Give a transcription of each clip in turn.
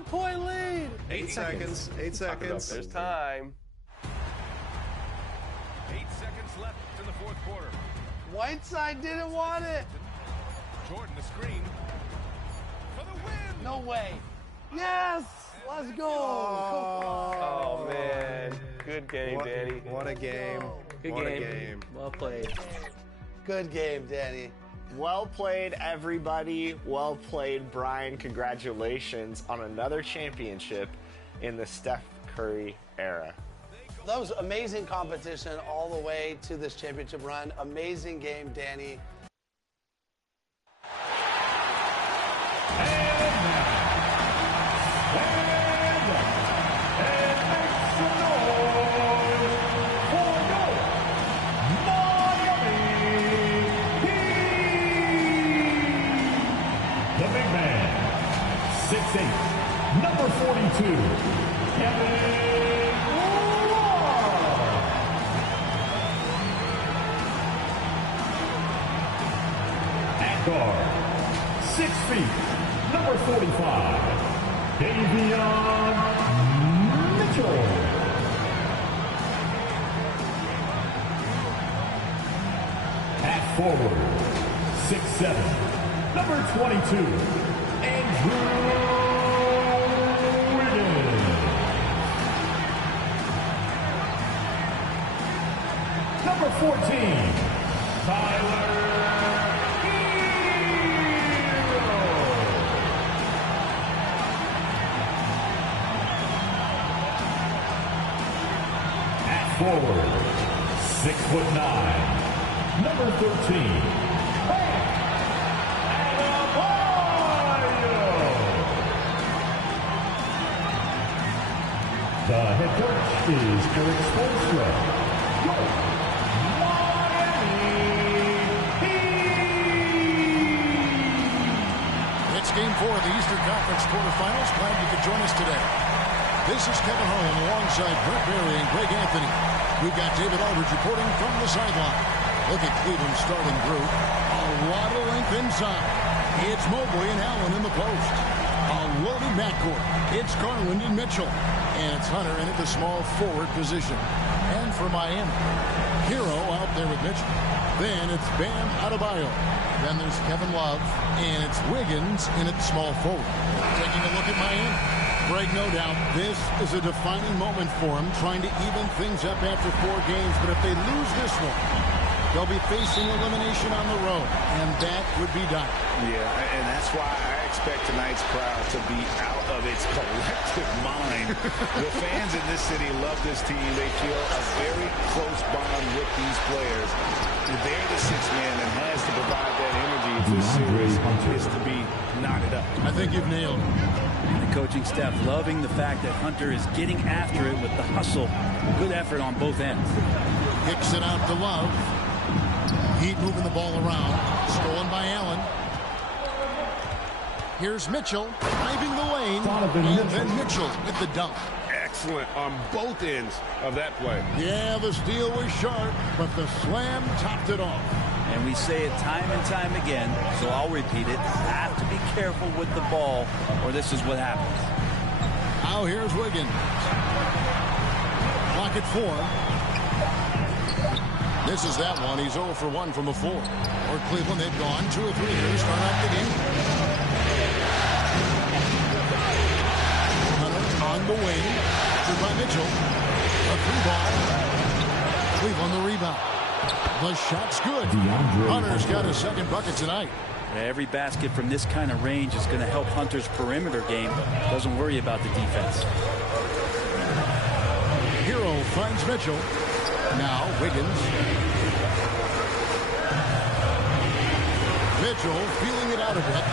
9-point lead. 8 seconds. 8 seconds. There's time. 8 seconds left in the fourth quarter. Whiteside didn't want it. Jordan, the screen for the win. No way. Yes. Let's go. Oh, man. Good game, Danny. What a game. Good game. Well played. Good game, Danny. Well played, everybody. Well played, Brian. Congratulations on another championship in the Steph Curry era. That was amazing competition all the way to this championship run. Amazing game, Danny. The big man, 6'8", number 42, Kevin Love. At guard, 6 feet, number 45, Davion Mitchell. At forward, 6'7", number 22, Andrew Wiggins. Number 14, Tyler Hero. At forward, 6'9", number 13, the head coach is Eric Spoelstra. Your Miami Heat! It's Game 4 of the Eastern Conference quarterfinals. Glad you could join us today. This is Kevin Harlan alongside Brett Barry and Greg Anthony. We've got David Aldridge reporting from the sideline. Look at Cleveland's starting group. A lot of length inside. It's Mobley and Allen in the post. A loaded backcourt. It's Garland and Mitchell. And it's Hunter in at the small forward position. And for Miami, Hero out there with Mitchell. Then it's Bam Adebayo. Then there's Kevin Love. And it's Wiggins in at small forward. Taking a look at Miami. Greg, no doubt, this is a defining moment for them, trying to even things up after 4 games. But if they lose this one, they'll be facing elimination on the road. And that would be dire. Yeah, and that's why I expect tonight's crowd to be out of its collective mind. The fans in this city love this team. They feel a very close bond with these players. They're the sixth man and has to provide that energy if this series is to be knotted up. I think you've nailed it. The coaching staff loving the fact that Hunter is getting after it with the hustle. Good effort on both ends. Kicks it out to Love. Heat moving the ball around. Stolen by Allen. Here's Mitchell driving the lane. And then Mitchell with the dunk. Excellent on both ends of that play. Yeah, the steal was sharp, but the slam topped it off. And we say it time and time again, so I'll repeat it. Have to be careful with the ball, or this is what happens. Now here's Wiggins. Clock at 4. This is that one. He's 0 for 1 from the floor. For Cleveland, they've gone 2 or 3 here to start off the game. Hunter on the wing. Captured by Mitchell. A 3-ball. Cleveland the rebound. The shot's good. Hunter's got his second bucket tonight. Every basket from this kind of range is going to help Hunter's perimeter game. Doesn't worry about the defense. Hero finds Mitchell. Now Wiggins. Mitchell feeling it out a bit.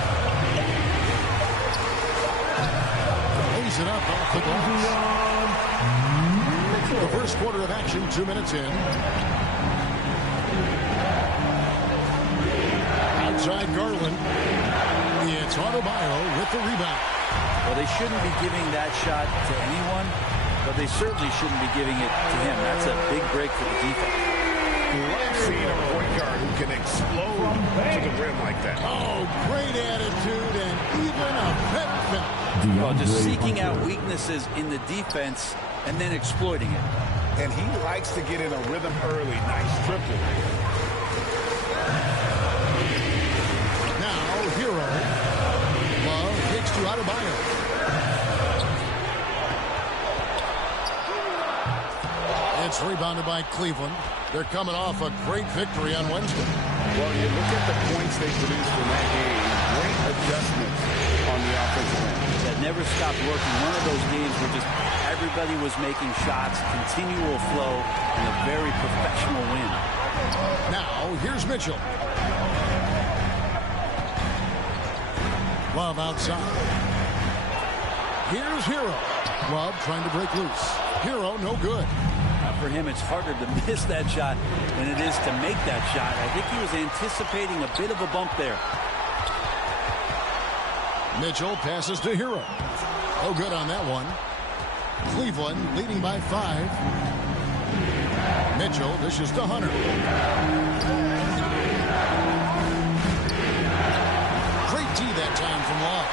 Lays it up off the glass. The first quarter of action, 2 minutes in. Outside Garland. It's Adebayo with the rebound. Well, they shouldn't be giving that shot to anyone, but they certainly shouldn't be giving it to him. That's a big break for the defense. Love seeing a point guard who can explode to the rim like that. Oh, great attitude and even a vet finish. Well, just seeking out weaknesses in the defense and then exploiting it. And he likes to get in a rhythm early. Nice triple. Now, Hero. Love kicks to Adebayo. It's rebounded by Cleveland. They're coming off a great victory on Wednesday. Well, you look at the points they produced in that game. Great adjustments on the offensive end. That never stopped working. One of those games where just everybody was making shots, continual flow, and a very professional win. Now, here's Mitchell. Love outside. Here's Hero. Love trying to break loose. Hero, no good. For him, it's harder to miss that shot than it is to make that shot. I think he was anticipating a bit of a bump there. Mitchell passes to Hero. No good on that one. Cleveland leading by 5. Mitchell dishes to Hunter. Great D that time from Love.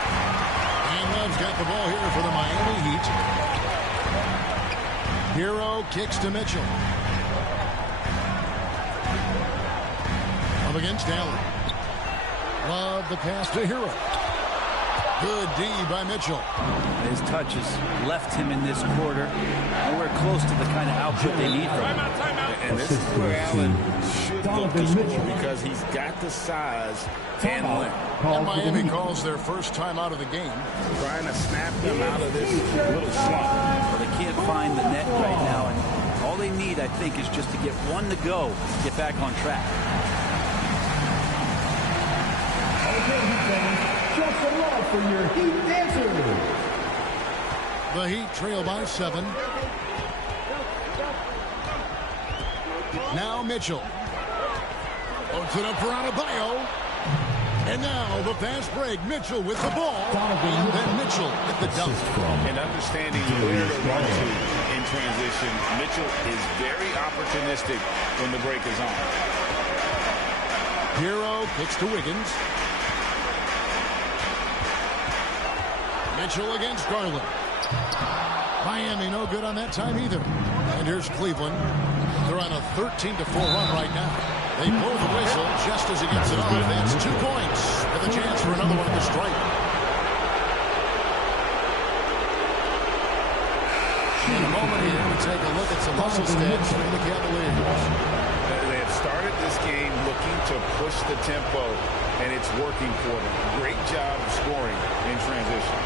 And Love's got the ball here for the Miami Heat. Hero kicks to Mitchell. Up against Allen. Love the pass to Hero. Good D by Mitchell. His touches left him in this quarter. Nowhere close to the kind of output they need from him. And this is where Allen should look to score because he's got the size and length. And Miami calls their first time out of the game. Trying to snap them out of this little slump. Well, they can't find the net right now, and all they need, I think, is just to get one to go to get back on track. Just some love for your Heat dancers. The Heat trail by 7. Now Mitchell. Opens it up for Adebayo. And now the fast break. Mitchell with the ball. And then Mitchell with the dunk. And understanding where to run to in transition, Mitchell is very opportunistic when the break is on. Hero kicks to Wiggins. Mitchell against Garland. Miami no good on that time either. And here's Cleveland. They're on a 13-4 run right now. They blow the whistle just as he gets it off. That's 2 points with a chance for another one at the stripe. In a moment here, we take a look at some muscle stats for the Cavaliers. They have started this game looking to push the tempo, and it's working for them. Great job of scoring in transition.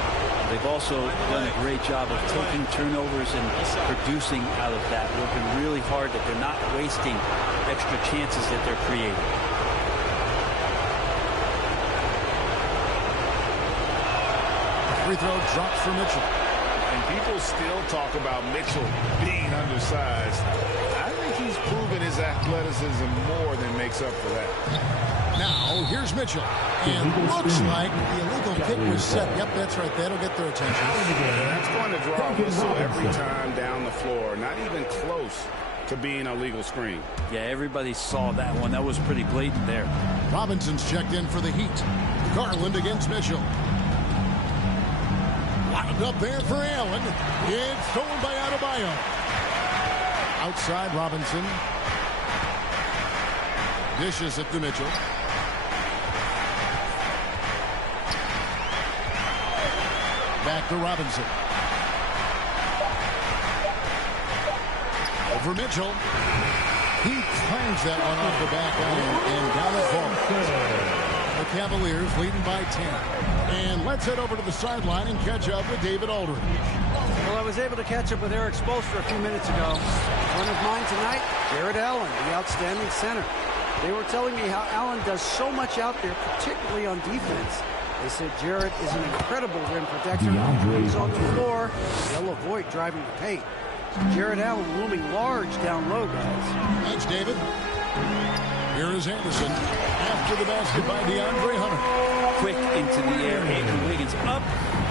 They've also done a great job of taking turnovers and producing out of that, working really hard that they're not wasting extra chances that they're creating. Free throw drops for Mitchell. And people still talk about Mitchell being undersized. I think he's proven his athleticism more than makes up for that. Now, here's Mitchell. And looks like the illegal kick was set. Yep, that's right. That'll get their attention. That's going to draw a whistle every time down the floor. Not even close to being a legal screen. Yeah, everybody saw that one. That was pretty blatant there. Robinson's checked in for the Heat. Garland against Mitchell. Lined up there for Allen. It's stolen by Adebayo. Outside Robinson. Dishes it to Mitchell. Back to Robinson. Over Mitchell. He claims that one off the back iron and down the ball. The Cavaliers leading by 10. And let's head over to the sideline and catch up with David Aldridge. Well, I was able to catch up with Eric Spoelstra a few minutes ago. One of mine tonight, Jared Allen, the outstanding center. They were telling me how Allen does so much out there, particularly on defense. They said Jared is an incredible rim protector. He's on the floor. They'll avoid driving the paint. Jared Allen looming large down low, guys. Thanks, David. Here is Anderson. After the basket by DeAndre Hunter. Quick into the air. Andrew Wiggins up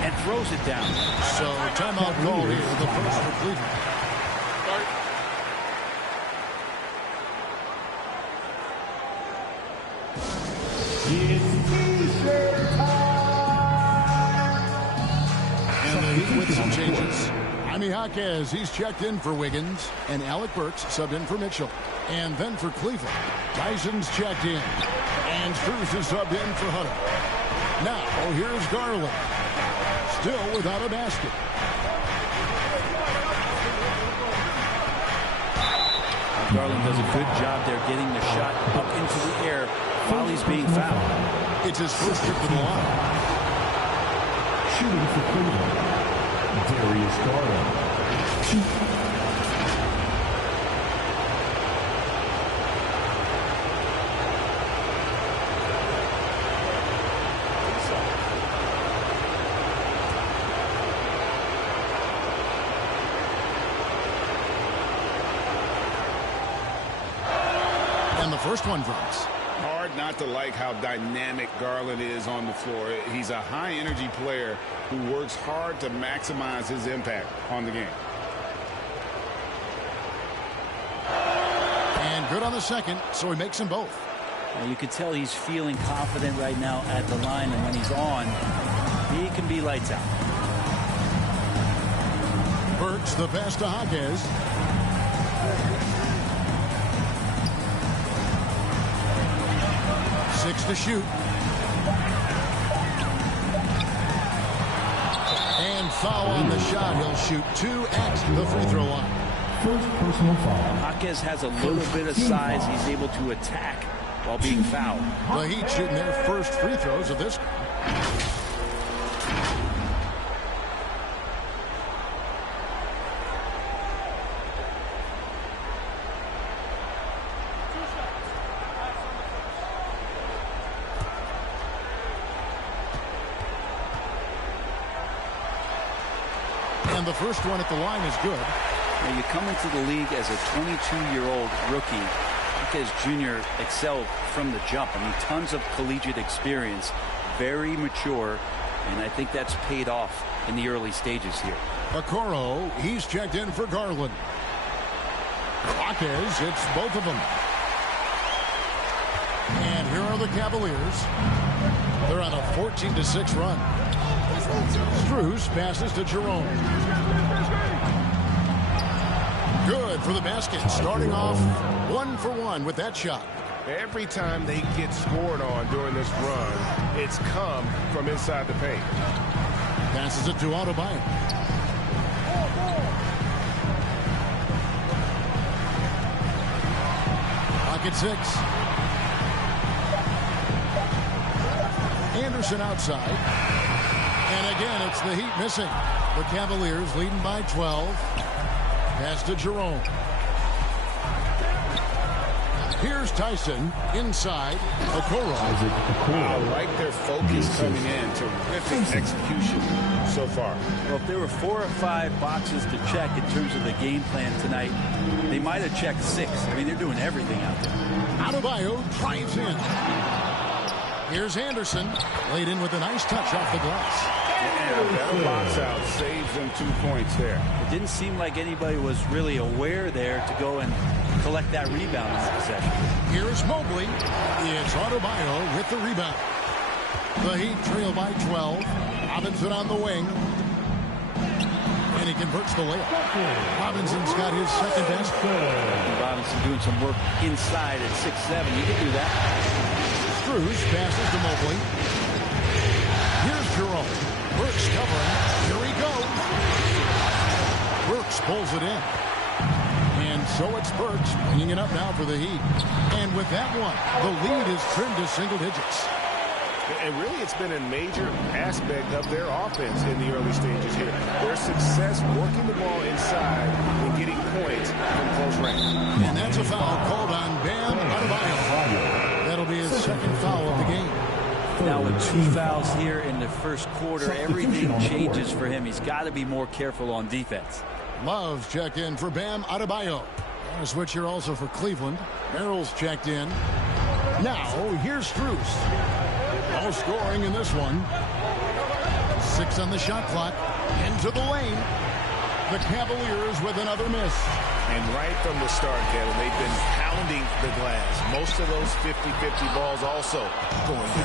and throws it down. So timeout call here. The first for Cleveland. It's T-shirt time! with some changes. Jaime Jaquez, he's checked in for Wiggins, and Alec Burks subbed in for Mitchell. And then for Cleveland, Tyson's checked in, and Strus is subbed in for Hutter. Now, here's Garland, still without a basket. Garland does a good job there getting the shot up into the air while he's being fouled. It's his first trip to the line. Shooting for Cleveland, Darius Garland. And the first one drops. Hard not to like how dynamic Garland is on the floor. He's a high-energy player who works hard to maximize his impact on the game. And good on the second, so he makes them both. You can tell he's feeling confident right now at the line, and when he's on, he can be lights out. Burks the pass to Jaquez. Six to shoot. And foul on the shot. He'll shoot 2 at the free throw line. First personal foul. Jaquez has a little bit of size. He's able to attack while being fouled. The Heat shooting their first free throws of this. And the first one at the line is good. Now you come into the league as a 22-year-old rookie. Jaquez Jr. excelled from the jump. I mean, tons of collegiate experience, very mature, and I think that's paid off in the early stages here. Okoro, he's checked in for Garland. Jaquez hits both of them. And here are the Cavaliers. They're on a 14-6 run. Strus passes to Jerome. Good for the basket. Starting off 1 for 1 with that shot. Every time they get scored on during this run, it's come from inside the paint. Passes it to Adebayo. Pocket 6. Anderson outside. And again, it's the Heat missing. The Cavaliers leading by 12. Pass to Jerome. Here's Tyson inside. Okoro. I like their focus coming in. Terrific execution so far. Well, if there were 4 or 5 boxes to check in terms of the game plan tonight, they might have checked 6. I mean, they're doing everything out there. Adebayo drives in. Here's Anderson. Laid in with a nice touch off the glass. Yeah, that box out saves them 2 points there. It didn't seem like anybody was really aware there to go and collect that rebound in the possession. Here's Mobley. It's Adebayo with the rebound. The Heat trail by 12. Robinson on the wing. And he converts the layup. Robinson's got his second basket. Robinson doing some work inside at 6'7". You can do that. Strus passes to Mobley. Here's Jerome. Burks covering. Here he goes. Burks pulls it in. And so it's Burks bringing it up now for the Heat. And with that one, the lead is trimmed to single digits. And really, it's been a major aspect of their offense in the early stages here. Their success working the ball inside and getting points from close range. And that's a foul called on Bam Adebayo. That'll be his second foul of the game. Now with 2 fouls here in the first quarter, everything changes for him. He's got to be more careful on defense. Love's checked in for Bam Adebayo. And a switch here also for Cleveland. Merrill's checked in. Now, here's Strus. No scoring in this one. 6 on the shot clock. Into the lane. The Cavaliers with another miss. And right from the start, Kevin, they've been pounding the glass. Most of those 50-50 balls also going in.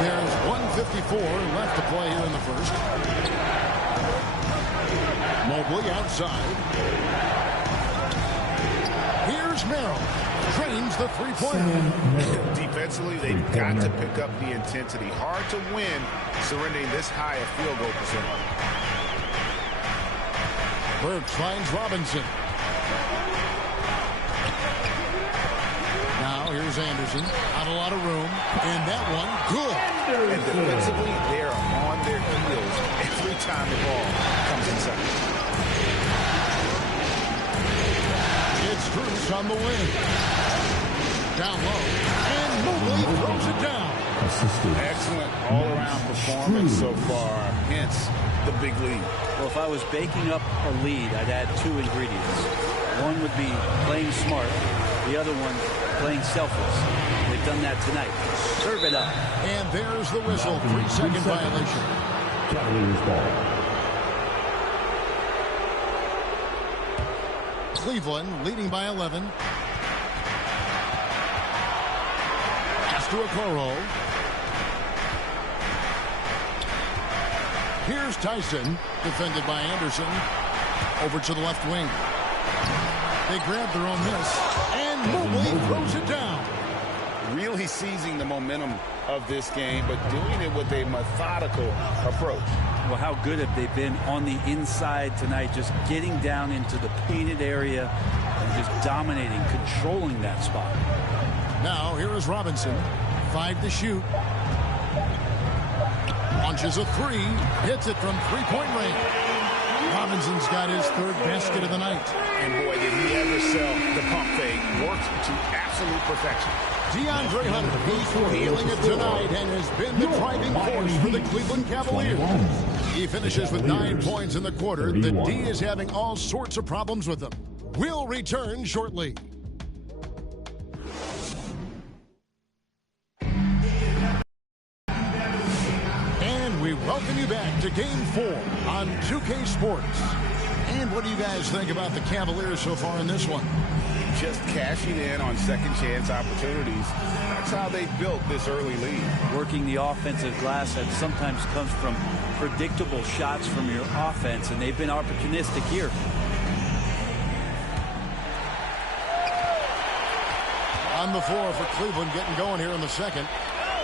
There's 1 Mobley outside. Here's Merrill. Drains the three-pointer. Defensively, they've got to pick up the intensity. Hard to win surrendering this high a field goal percentage. Burks finds Robinson. Now here's Anderson. Not a lot of room. And that one, good. And defensively, they're on their heels every time the ball comes inside. It's Bruce on the wing. Down low. And Mobley throws it down. Excellent all-around performance so far. Hence the big lead. Well, if I was baking up a lead, I'd add two ingredients. One would be playing smart. The other one, playing selfless. They've done that tonight. Serve it up. And there's the whistle. 3-second violation. Cavaliers ball. Cleveland leading by 11. Pass to Okoro. Here's Tyson, defended by Anderson. Over to the left wing. They grab their own miss. And Mobley throws it down. Really seizing the momentum of this game, but doing it with a methodical approach. Well, how good have they been on the inside tonight, just getting down into the painted area and just dominating, controlling that spot. Now, here is Robinson. 5 to shoot. Launches a three. Hits it from three-point range. Robinson's got his third basket of the night. And boy, did he ever sell the pump fake. Worked to absolute perfection. DeAndre Hunter, he's feeling it tonight and has been the driving force for the Cleveland Cavaliers. He finishes with 9 points in the quarter. The D is having all sorts of problems with them. We'll return shortly. And we welcome you back to Game 4 on 2K Sports. And what do you guys think about the Cavaliers so far in this one? Just cashing in on second chance opportunities. That's how they built this early lead. Working the offensive glass that sometimes comes from predictable shots from your offense, and they've been opportunistic here. On the floor for Cleveland, getting going here in the second.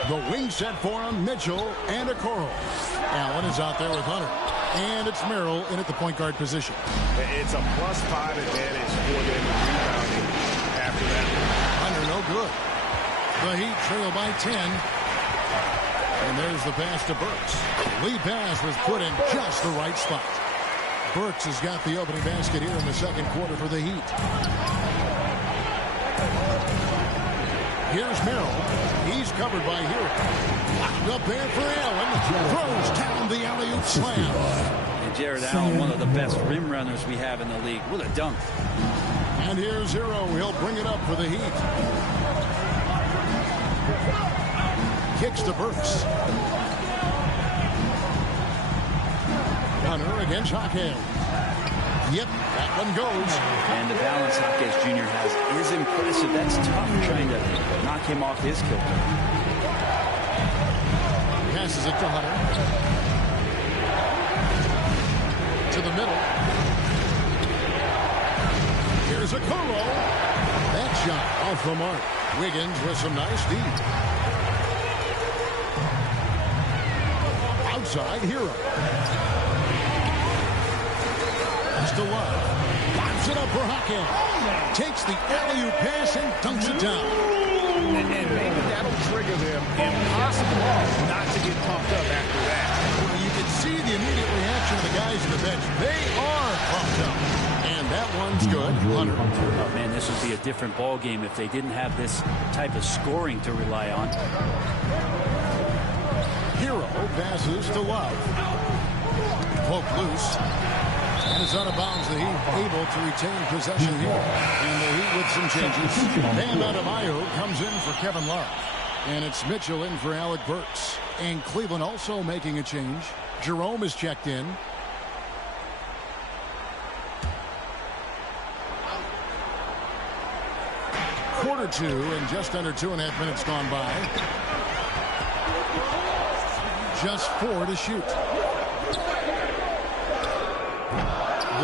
The wing set for him, Mitchell and Okoro. Allen is out there with Hunter. And it's Merrill in at the point guard position. It's a +5 advantage for them in rebounding after that. Hunter no good. The Heat trail by 10. And there's the pass to Burks. Lead pass was put in just the right spot. Burks has got the opening basket here in the second quarter for the Heat. Here's Merrill. He's covered by Hero. Locked up there for Allen. Throws down the alley-oop slam. And Jared Allen, one of the best rim runners we have in the league. What a dunk. And here's Hero. He'll bring it up for the Heat. Kicks to Burks. Hunter against Hawkins. Yep, that one goes. And the balance Hawkins Jr. has is impressive. That's tough trying to knock him off his kilter. Passes it to Hunter. To the middle. Here's a Okoro. That shot off the mark. Wiggins with some nice D. Outside, Hero. To Love. Bounce it up for Hawkins. Takes the alley-oop pass and dunks it down. And maybe that'll trigger them. Impossible not to get pumped up after that. Well, you can see the immediate reaction of the guys on the bench. They are pumped up. And that one's good. Hunter. Oh, man, this would be a different ball game if they didn't have this type of scoring to rely on. Hero passes to Love. Poke loose. And it's out of bounds. The Heat able to retain possession here. And the Heat with some changes. Bam Adebayo comes in for Kevin Love. And it's Mitchell in for Alec Burks. And Cleveland also making a change. Jerome is checked in. Quarter 2 and just under 2.5 minutes gone by. Just 4 to shoot.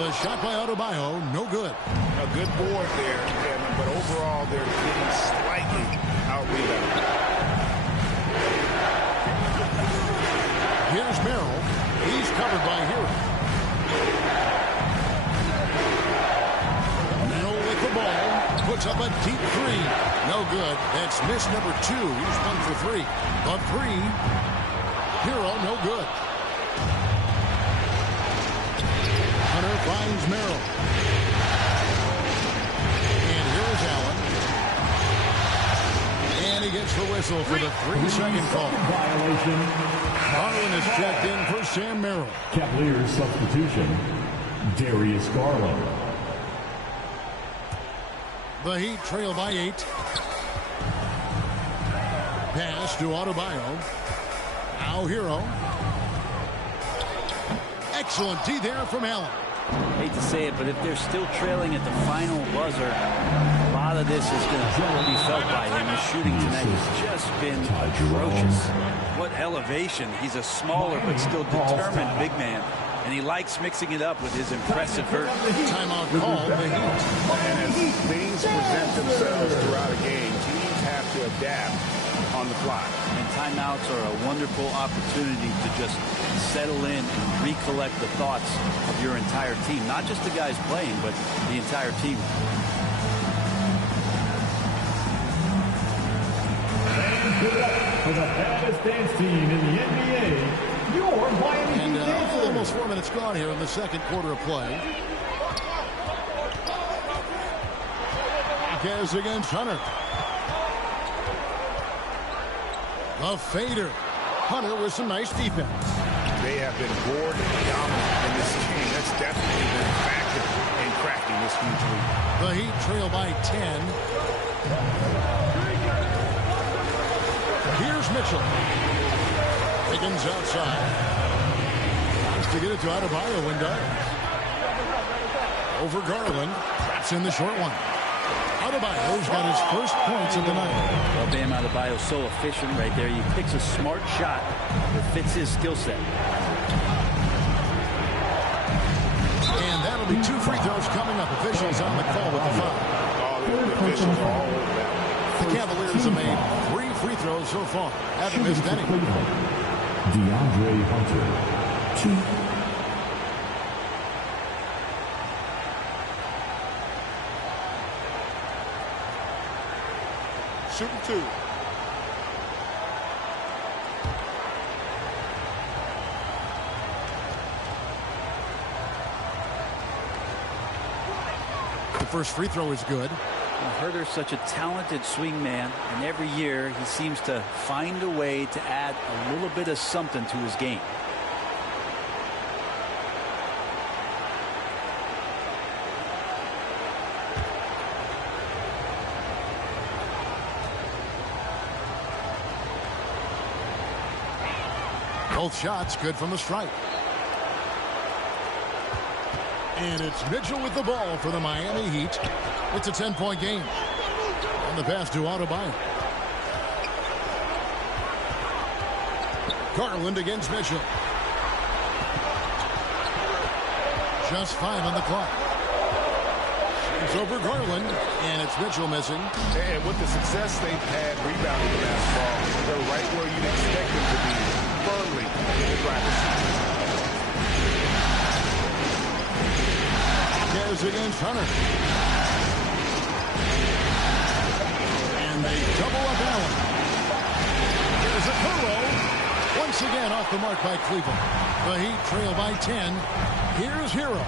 The shot by Adebayo, no good. A good board there, Kevin, but overall they're getting slightly out-rebounded. Here's Merrill. He's covered by Hero. Merrill with the ball. Puts up a deep three. No good. That's miss number 2. He's 1 for 3. The three. Hero, no good. Hunter finds Merrill. And here's Allen. And he gets the whistle for the 3-second call. Violation. Garland is checked in for Sam Merrill. Cavaliers substitution, Darius Garland. The Heat trail by 8. Pass to Adebayo. Now Hero. Excellent D there from Allen. Hate to say it, but if they're still trailing at the final buzzer, a lot of this is going to be felt by him. His shooting tonight has just been atrocious. What elevation. He's a smaller but still determined big man, and he likes mixing it up with his impressive vert. Timeout call. The Heat. And as things present themselves throughout a game, teams have to adapt on the fly. And timeouts are a wonderful opportunity to just settle in and recollect the thoughts of your entire team. Not just the guys playing, but the entire team. For the baddest dance team in the NBA, your Miami Heat Dancers. Almost 4 minutes gone here in the second quarter of play. Marquez against Hunter. A fader. Hunter with some nice defense. They have been board dominant in this game. That's definitely been a factor in cracking this huge lead. The Heat trail by 10. Here's Mitchell. Higgins outside. Wants to get it to Adebayo and does. Over Garland. That's in the short one. Adebayo's got his first points of the night. Well, Bam Adebayo's so efficient right there. He picks a smart shot that fits his skill set. And that'll be 2 free throws coming up. Officials on the call with the foul. The officials are all over that. The Cavaliers have made 3 free throws so far. Haven't missed any. DeAndre Hunter, 2. Shooting 2. The first free throw is good. Herter's such a talented swing man, and every year he seems to find a way to add a little bit of something to his game. Both shots good from the stripe. And it's Mitchell with the ball for the Miami Heat. It's a 10-point game. On the pass to Adebayo. Garland against Mitchell. Just 5 on the clock. It's over Garland, and it's Mitchell missing. And with the success they've had rebounding the basketball, they're right where you'd expect them to be, firmly in the driver's seat. Marquez against Hunter. And they double up Allen. Here's a Kuro. Once again off the mark by Cleveland. The Heat trail by 10. Here's Hero.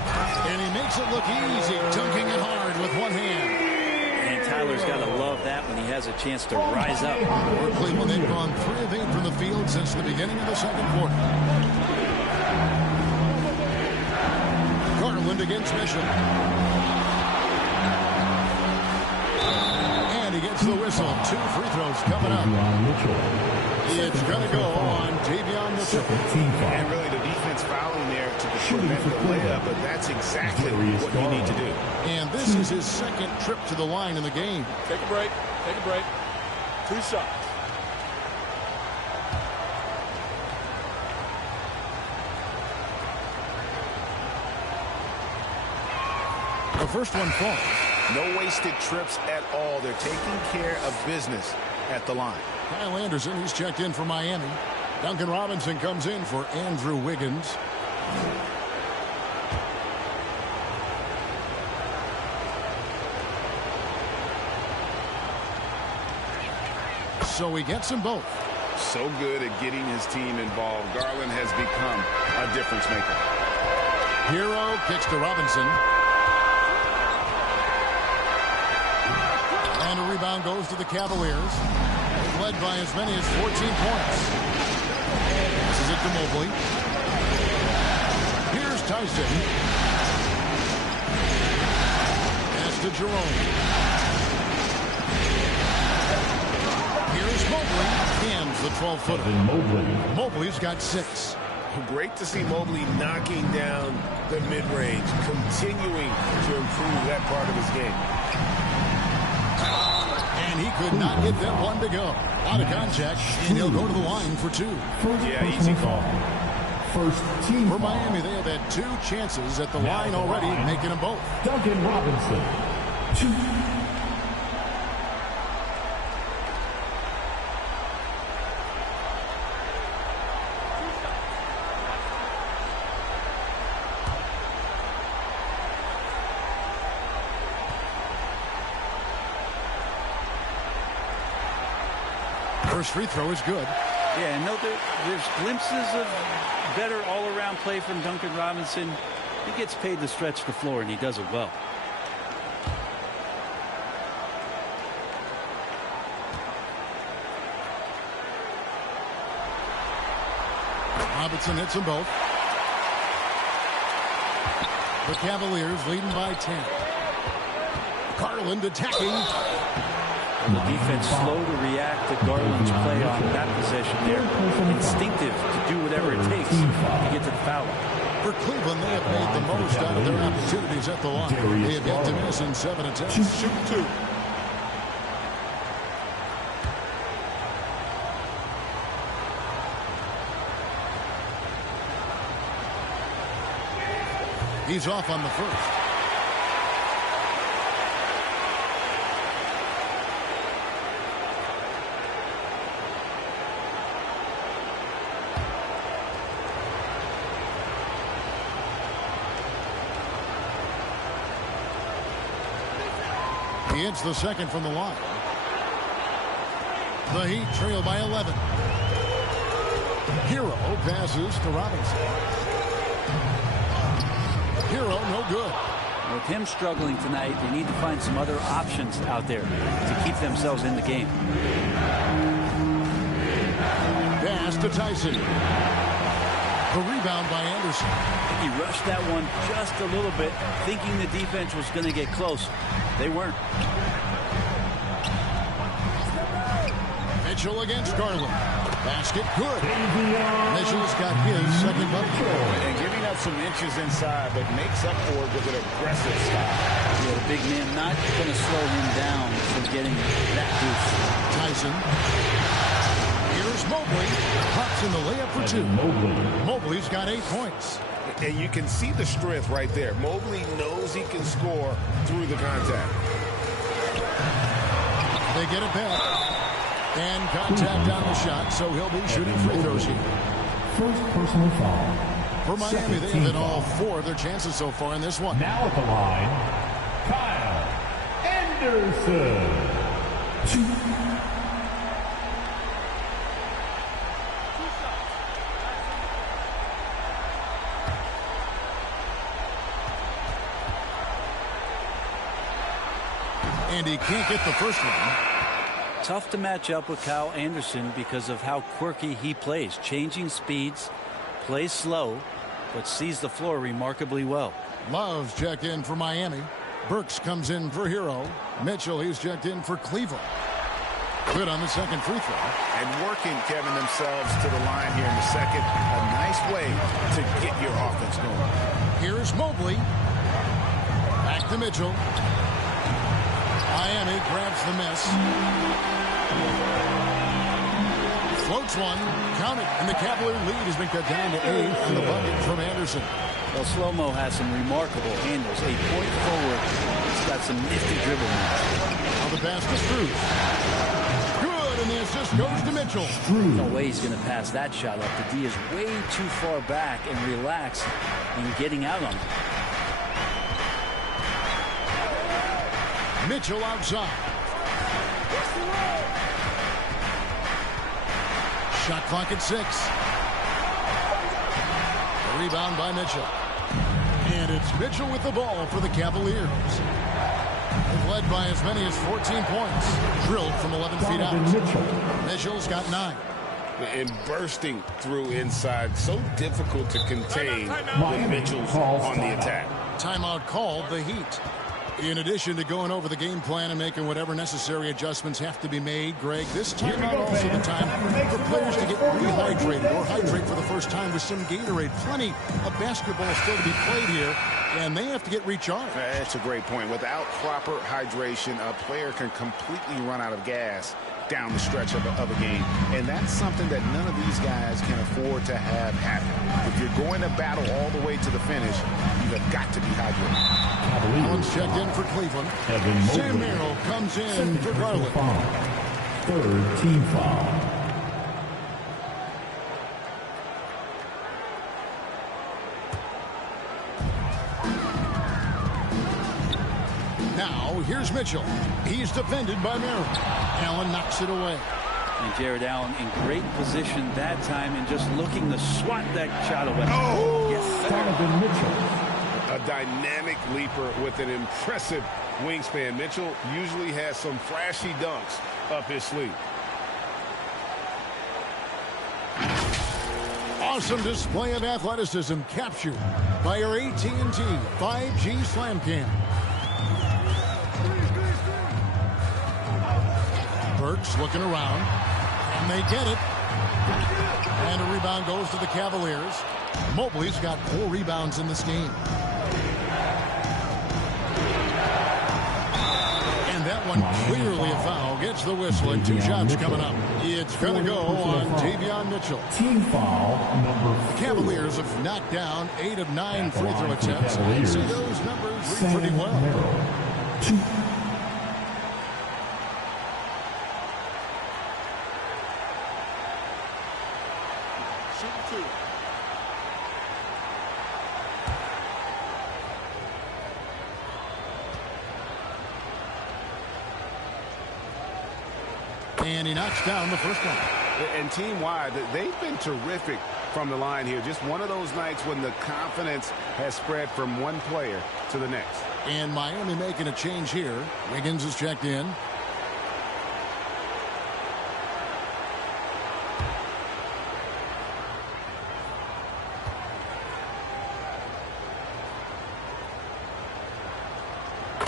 And he makes it look easy, dunking it hard with one hand. And Tyler's got to love that when he has a chance to rise up. For Cleveland, they've gone 3 of 8 from the field since the beginning of the second quarter. Garland against Mitchell. And he gets the whistle. 2 free throws coming up. It's going to go on Davion Mitchell. And really the defense fouling there to prevent the layup, but that's exactly what you need to do. And this is his second trip to the line in the game. Take a break. Take a break. 2 shots. The first one falls. No wasted trips at all. They're taking care of business at the line. Kyle Anderson, he's checked in for Miami. Duncan Robinson comes in for Andrew Wiggins. So he gets them both. So good at getting his team involved. Garland has become a difference maker. Hero kicks to Robinson. And a rebound goes to the Cavaliers. Led by as many as 14 points. Passes it to Mobley. Here's Tyson. Pass to Jerome. Here's Mobley. Hands the 12-footer. Mobley's got 6. Great to see Mobley knocking down the mid-range, continuing to improve that part of his game. And he could not get that one to go. Out of contact, and he'll go to the line for 2. Yeah, easy call. First team for Miami, they have had 2 chances at the line already, making them both. Duncan Robinson, 2. First free throw is good. Yeah, no, there's glimpses of better all-around play from Duncan Robinson. He gets paid to stretch the floor, and he does it well. Robinson hits them both. The Cavaliers leading by 10. Garland attacking. The defense slow to react to Garland's play on that possession there. Instinctive to do whatever it takes to get to the foul line. For Cleveland, they have made the most out of their opportunities at the line. They have yet to miss in 7 attempts. Shoot 2. He's off on the first. He hits the second from the line. The Heat trail by 11. Hero passes to Robinson. Hero, no good. With him struggling tonight, they need to find some other options out there to keep themselves in the game. Pass to Tyson. The rebound by Anderson. He rushed that one just a little bit, thinking the defense was going to get close. They weren't. Mitchell against Garland. Basket good. Mitchell's got his second bucket. And giving up some inches inside, but makes up for it with an aggressive style. Yeah, the big man not going to slow him down from getting that boost. Tyson. Here's Mobley. Pops in the layup for 2. Mobley's got 8 points. And you can see the strength right there. Mobley knows he can score through the contact. They get it back. And contact on the shot, so he'll be shooting free throws here. First personal foul. For Miami, they've hit all 4 of their chances so far in this one. Now at the line, Kyle Anderson, 2. And he can't get the first one. Tough to match up with Kyle Anderson because of how quirky he plays. Changing speeds, plays slow, but sees the floor remarkably well. Love's checked in for Miami. Burks comes in for Hero. Mitchell, he's checked in for Cleveland. Good on the second free throw. And working, Kevin, themselves to the line here in the second. A nice way to get your offense going. Here's Mobley. Back to Mitchell. Miami grabs the miss. Floats one. Count it. And the Cavalier lead has been cut down to 8 on the bucket from Anderson. Well, slow-mo has some remarkable handles. A point forward. He's got some nifty dribble moves. Now the pass to Strus. Good, and the assist goes to Mitchell. No way he's going to pass that shot up. The D is way too far back and relaxed in getting out on it. Mitchell outside. Shot clock at 6. A rebound by Mitchell. And it's Mitchell with the ball for the Cavaliers. They've led by as many as 14 points. Drilled from 11 feet out. Mitchell's got 9. And bursting through inside. So difficult to contain when Mitchell's on the attack. Timeout called the Heat. In addition to going over the game plan and making whatever necessary adjustments have to be made, Greg, this timeout also the time for players to get rehydrated or hydrate for the first time with some Gatorade. Plenty of basketball still to be played here, and they have to get recharged. That's a great point. Without proper hydration, a player can completely run out of gas down the stretch of a game. And that's something that none of these guys can afford to have happen. If you're going to battle all the way to the finish, you have got to be hydrated. Allen's checked in for Cleveland. Sam Merrill comes in for Garland. Third team foul. Now, here's Mitchell. He's defended by Merrill. Allen knocks it away. And Jared Allen in great position that time and just looking to swat that shot away. Oh! Yes, Donovan Mitchell. A dynamic leaper with an impressive wingspan. Mitchell usually has some flashy dunks up his sleeve. Awesome display of athleticism captured by your AT&T 5G Slam Cam. Burks looking around, and they get it. And a rebound goes to the Cavaliers. Mobley's got 4 rebounds in this game. And that one clearly a foul. Gets the whistle, and 2 shots coming up. It's going to go on Davion Mitchell. Team foul number 4. The Cavaliers have knocked down 8 of 9 free throw attempts. And see those numbers read pretty well. 2. And he knocks down the first one. And team-wide, they've been terrific from the line here. Just one of those nights when the confidence has spread from one player to the next. And Miami making a change here. Wiggins is checked in.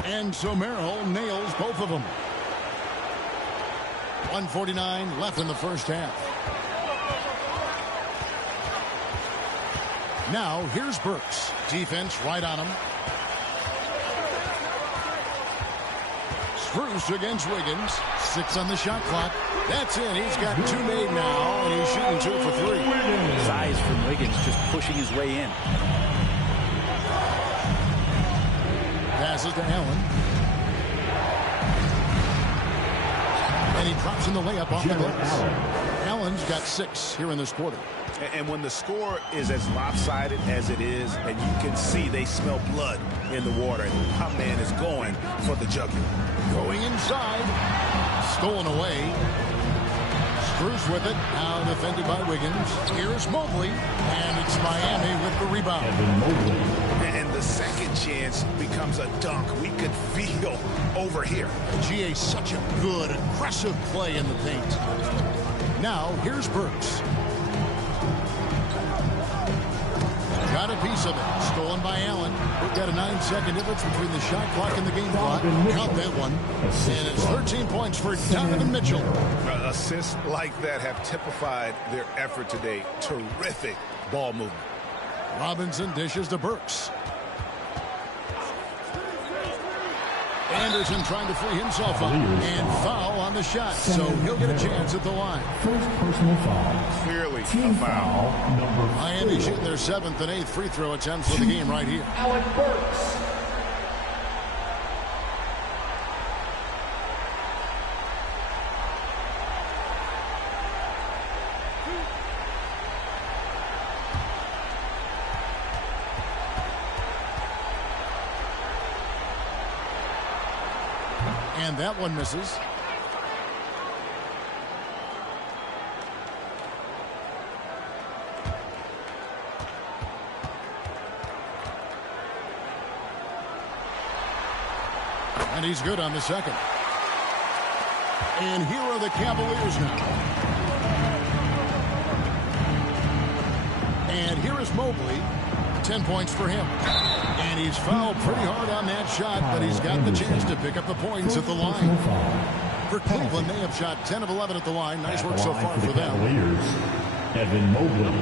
And so Merrill nails both of them. 1:49 left in the first half. Now here's Burks. Defense right on him. Strus against Wiggins. 6 on the shot clock. That's it. He's got 2 made now, and he's shooting 2 for 3. Size from Wiggins just pushing his way in. Passes to Allen. And he drops in the layup off the glass. Allen's got 6 here in this quarter. And when the score is as lopsided as it is, and you can see they smell blood in the water, and my man is going for the jugular. Going inside. Stolen away. Strus with it. Now defended by Wiggins. Here's Mobley. And it's Miami with the rebound. And the second chance becomes a dunk. We could feel over here. GA, such a good, aggressive play in the paint. Now, here's Burks. Got a piece of it. Stolen by Allen. We've got a 9-second difference between the shot clock and the game clock. Count that one. And it's 13 points for Donovan Mitchell. Assists like that have typified their effort today. Terrific ball movement. Robinson dishes to Burks. Anderson trying to free himself up. And foul on the shot. So he'll get a chance at the line. First personal foul. Clearly Team foul number 4. Miami shooting their 7th and 8th free throw attempts for the game right here. Alec Burks. And that one misses. And he's good on the second. And here are the Cavaliers now. And here is Mobley. 10 points for him. And he's fouled pretty hard on that shot, but he's got the chance to pick up the points at the line. For Cleveland, they have shot 10 of 11 at the line. Nice work so far for them. Cavaliers, Evan Mobley.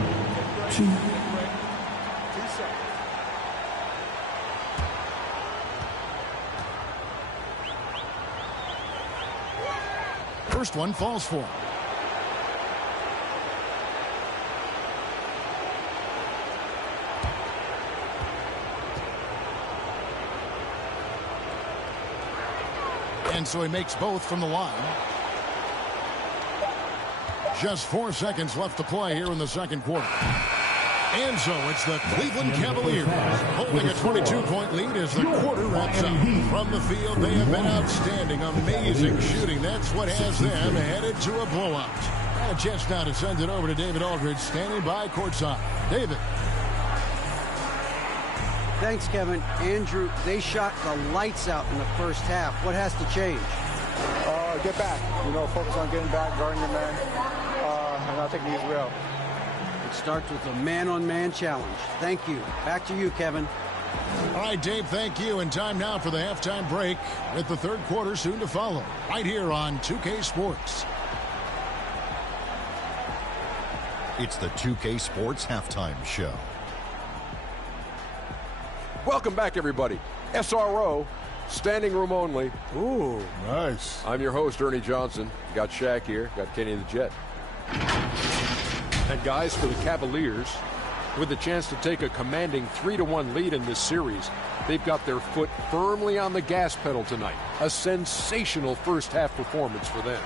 2. First one falls for him. And so he makes both from the line. Just 4 seconds left to play here in the second quarter. And so it's the Cleveland Cavaliers holding a 22-point lead as the quarter wraps up. From the field, they have been outstanding. Amazing shooting. That's what has them headed to a blowout. And a chance now to send it over to David Aldridge, standing by courtside. David. Thanks, Kevin. Andrew, they shot the lights out in the first half. What has to change? Get back. Focus on getting back, guarding your man, and not taking these real. It starts with a man-on-man challenge. Thank you. Back to you, Kevin. All right, Dave, thank you. And time now for the halftime break with the third quarter soon to follow. Right here on 2K Sports. It's the 2K Sports Halftime Show. Welcome back, everybody. SRO, standing room only. Ooh, nice. I'm your host, Ernie Johnson. Got Shaq here. Got Kenny the Jet. And guys, for the Cavaliers, with the chance to take a commanding 3-1 lead in this series, they've got their foot firmly on the gas pedal tonight. A sensational first-half performance for them.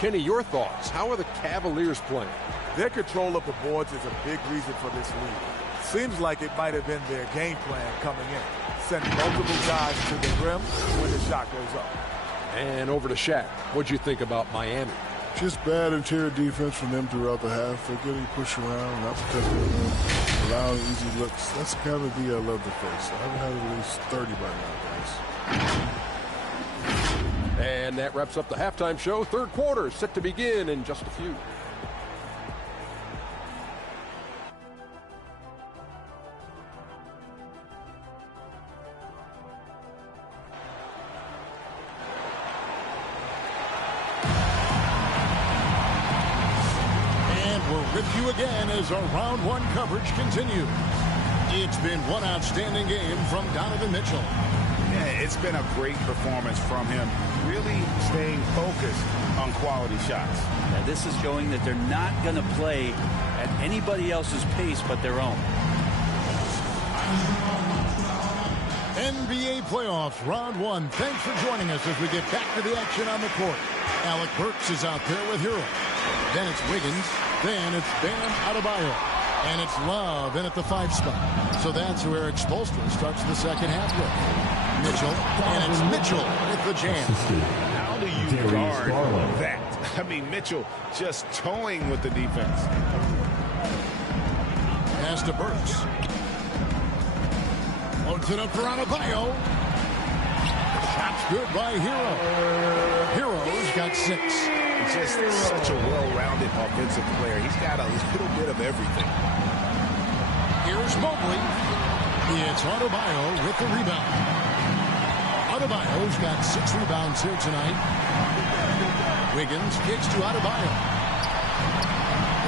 Kenny, your thoughts? How are the Cavaliers playing? Their control of the boards is a big reason for this lead. Seems like it might have been their game plan coming in. Send multiple guys to the rim when the shot goes up. And over to Shaq. What'd you think about Miami? Just bad interior defense from them throughout the half. They're getting pushed around, not protecting the rim, allowing easy looks. That's the kind of D I love to face. I haven't had at least 30 by now, guys. And that wraps up the halftime show. Third quarter set to begin in just a few. With you again as our round one coverage continues. It's been one outstanding game from Donovan Mitchell. Yeah, it's been a great performance from him, really staying focused on quality shots. Now, this is showing that they're not going to play at anybody else's pace but their own. NBA playoffs, round one. Thanks for joining us as we get back to the action on the court. Alec Burks is out there with Hero. Then it's Wiggins. Then it's Bam Adebayo. And it's Love in at the 5 spot. So that's who Eric Spoelstra starts the second half with. Mitchell. And it's Mitchell with the jam. How do you guard that? I mean, Mitchell just toying with the defense. Pass to Burks. Loads it up for Adebayo. Shot's good by Hero. Hero's got 6. Just such a well-rounded offensive player. He's got a little bit of everything. Here's Mobley. It's Adebayo with the rebound. Adebayo's got 6 rebounds here tonight. Wiggins kicks to Adebayo.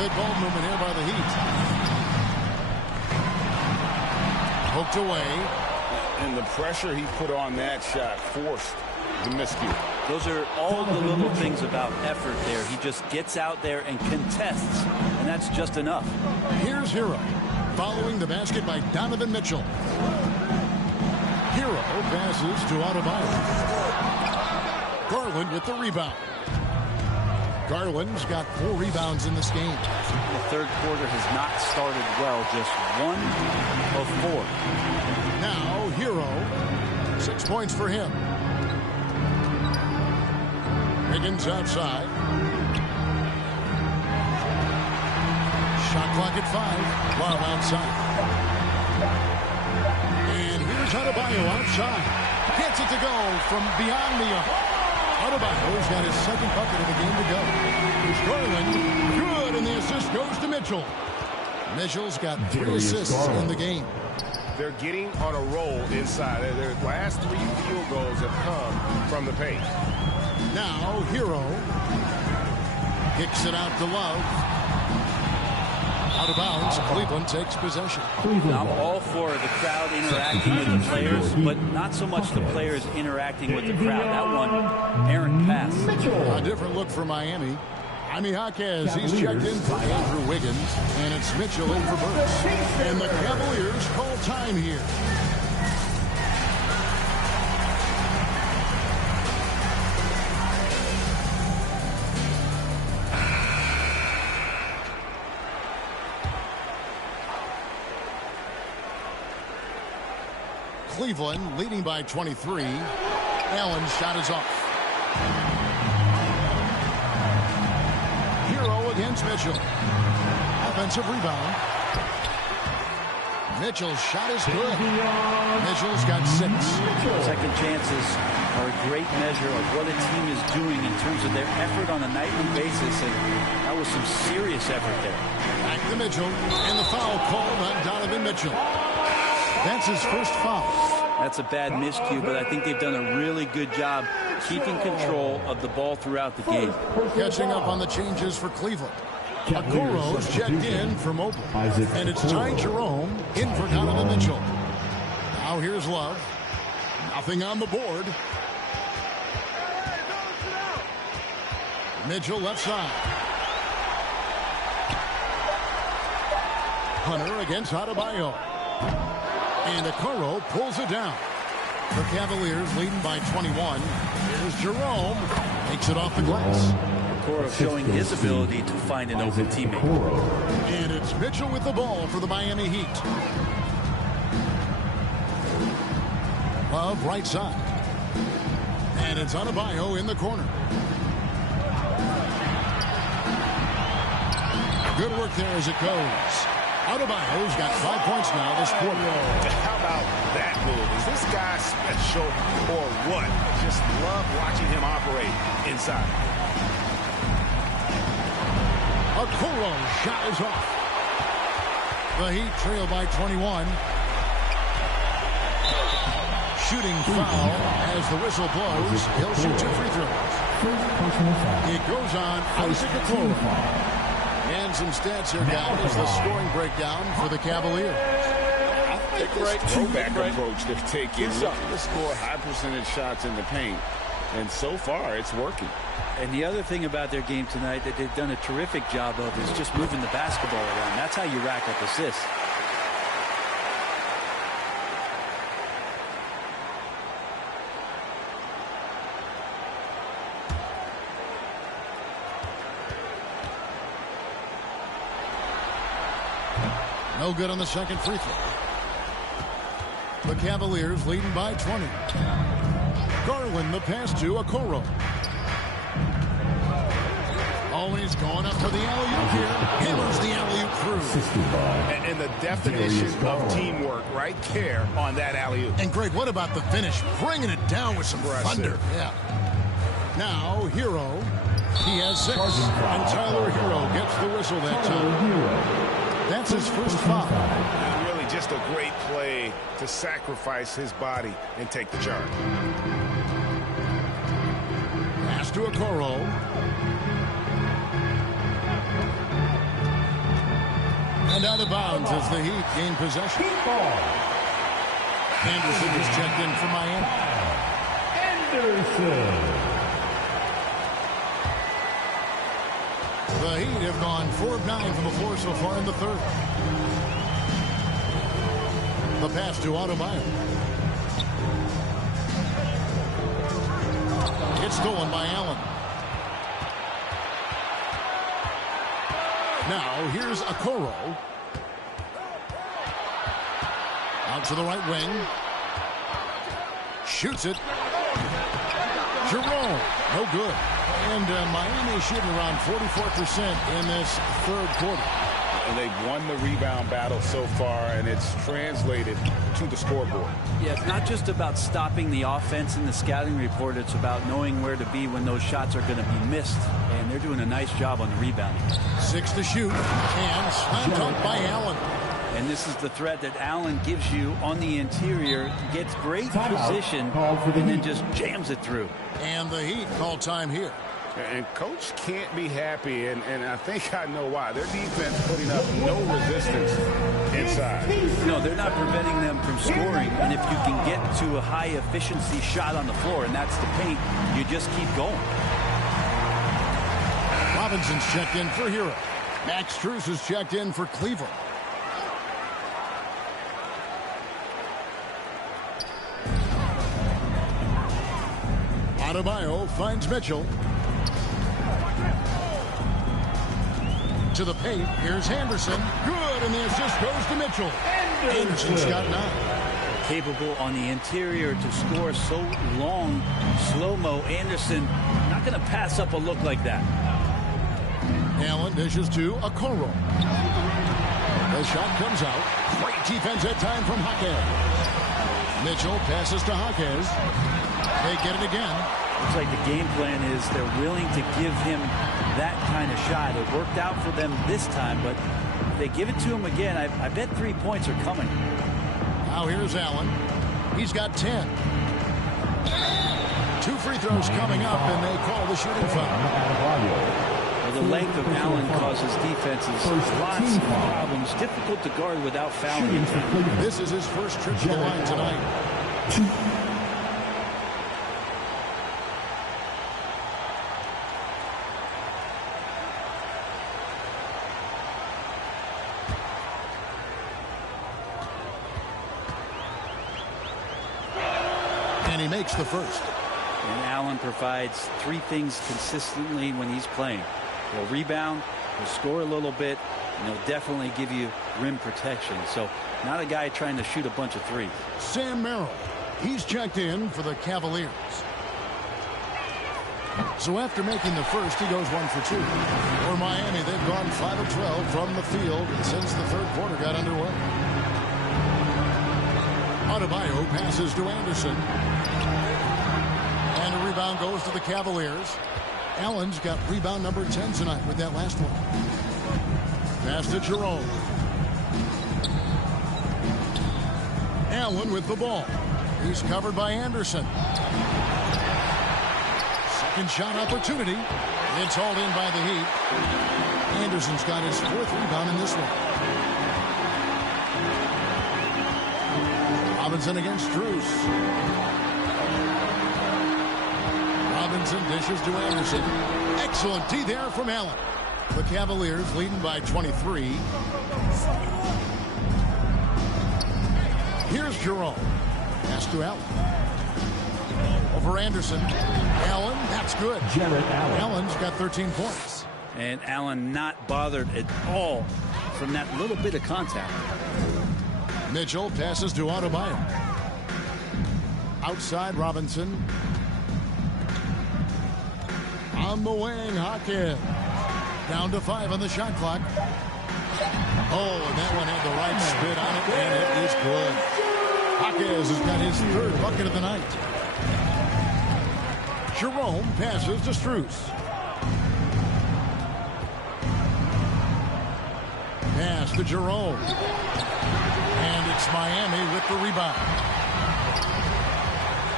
Good ball movement here by the Heat. Poked away. And the pressure he put on that shot forced the miscue. Those are all the little things about effort there. He just gets out there and contests and that's just enough. Here's Hero, following the basket by Donovan Mitchell. Hero passes to Adebayo. Garland with the rebound. Garland's got 4 rebounds in this game. The third quarter has not started well, just 1 of 4. Now Hero, 6 points for him. Wiggins outside. Shot clock at 5. Love outside. And here's Adebayo outside. Gets it to go from beyond the arc. Adebayo's got his second bucket of the game to go. Here's Garland. Good, and the assist goes to Mitchell. Mitchell's got 3 assists in the game. They're getting on a roll inside. Their last 3 field goals have come from the paint. Now Hero kicks it out to Love. Out of bounds. Cleveland takes possession. I'm all for the crowd interacting with the players, but not so much the players interacting with the crowd. That one, errant pass. A different look for Miami. Jaime Jaquez, he's checked in for Andrew Wiggins, and it's Mitchell in for Burks. And the Cavaliers call time here. Cleveland leading by 23. Allen's shot is off. Hero against Mitchell. Offensive rebound. Mitchell's shot is good. Mitchell's got 6. Second chances are a great measure of what a team is doing in terms of their effort on a nightly basis, and that was some serious effort there. Back to Mitchell, and the foul called on Donovan Mitchell. That's his first foul. That's a bad miscue, but I think they've done a really good job keeping control of the ball throughout the game. Catching up on the changes for Cleveland. Okoro's checked in for Mobley. And it's Ty Jerome in for Donovan Mitchell. Now here's Love. Nothing on the board. Mitchell left side. Hunter against Adebayo. And Okoro pulls it down. The Cavaliers leading by 21. Here's Jerome. Takes it off the glass. Okoro showing his ability to find an open teammate. And it's Mitchell with the ball for the Miami Heat. Love right side. And it's Adebayo in the corner. Good work there as it goes. Adebayo's got 5 points now this quarter. How about that move? Is this guy special or what? I just love watching him operate inside. Okoro's shot is off. The Heat trail by 21. Shooting foul as the whistle blows. He'll shoot 2 free throws. It goes on Isaac Okoro. And some stats here, guys. The scoring breakdown for the Cavaliers. I think great throwback approach they're taking. Looking to score high percentage shots in the paint. And so far, it's working. And the other thing about their game tonight that they've done a terrific job of is just moving the basketball around. That's how you rack up assists. No good on the second free throw. The Cavaliers leading by 20. Garland the pass to Okoro. Always going up for the alley-oop here. Hammers the alley-oop through. And the definition of teamwork right there on that alley-oop. And Greg, what about the finish? Bringing it down with some thunder. Yeah. Now, Hero. He has 6. And Tyler Hero gets the whistle that time. That's his first foul. Really just a great play to sacrifice his body and take the charge. Pass to Okoro. And out of bounds as the Heat gain possession. Anderson is checked in for Miami. Anderson. The The Heat have gone 4 of 9 from the floor so far in the third. The pass to Adebayo. It's stolen by Allen. Now here's Okoro. Out to the right wing. Shoots it. Jerome. No good. And Miami shooting around 44% in this third quarter. And they've won the rebound battle so far, and it's translated to the scoreboard. Yeah, it's not just about stopping the offense in the scouting report. It's about knowing where to be when those shots are going to be missed. And they're doing a nice job on the rebounding. 6 to shoot. And slam dunk by Allen. And this is the threat that Allen gives you on the interior. Gets great position and then just jams it through. And the Heat call time here. And Coach can't be happy, and I think I know why. Their defense putting up no resistance inside. No, they're not preventing them from scoring. And if you can get to a high-efficiency shot on the floor, and that's the paint, you just keep going. Robinson's checked in for Hero. Max Strus is checked in for Cleveland. Adebayo finds Mitchell. To the paint. Here's Anderson. Good, and the assist goes to Mitchell. Anderson's got 9. Capable on the interior to score so long. Slow-mo. Anderson not going to pass up a look like that. Allen dishes to Okoro. The shot comes out. Great defense that time from Jaquez. Mitchell passes to Jaquez. They get it again. Looks like the game plan is they're willing to give him that kind of shot. It worked out for them this time, but if they give it to him again, I bet 3 points are coming. Now here's Allen. He's got 10. 2 free throws coming up, and they call the shooting foul. Well, the length of Allen causes defenses lots of problems. Difficult to guard without fouling. This is his first trip to the line tonight. And he makes the first. And Allen provides 3 things consistently when he's playing. He'll rebound, he'll score a little bit, and he'll definitely give you rim protection. So not a guy trying to shoot a bunch of threes. Sam Merrill, he's checked in for the Cavaliers. So after making the first, he goes 1 for 2. For Miami, they've gone 5 of 12 from the field since the third quarter got underway. Adebayo passes to Anderson. And a rebound goes to the Cavaliers. Allen's got rebound number 10 tonight with that last one. Pass to Jerome. Allen with the ball. He's covered by Anderson. Second shot opportunity. It's hauled in by the Heat. Anderson's got his 4th rebound in this one. Robinson against Strus. Robinson dishes to Anderson. Excellent D there from Allen. The Cavaliers leading by 23. Here's Jerome. Pass to Allen. Over Anderson. Allen, that's good. Allen's got 13 points. And Allen not bothered at all from that little bit of contact. Mitchell passes to Adebayo. Outside Robinson. On the wing, Jaquez. Down to 5 on the shot clock. Oh, and that one had the right spin on it, and it is good. Jaquez has got his 3rd bucket of the night. Jerome passes to Strus. Pass to Jerome. And it's Miami with the rebound.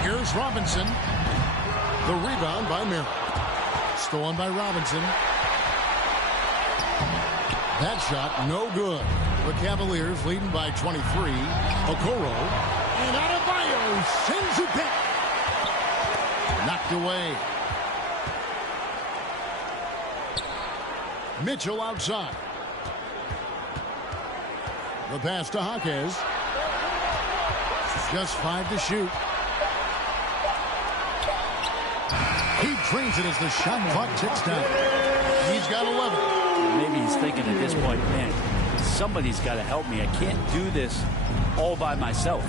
Here's Robinson. The rebound by Merrill. Stolen by Robinson. That shot no good. The Cavaliers leading by 23. Okoro. And Adebayo sends it back. Knocked away. Mitchell outside. The pass to Jaquez. Just 5 to shoot. He drains it as the shot clock ticks down. He's got 11. Maybe he's thinking at this point, man, somebody's got to help me. I can't do this all by myself.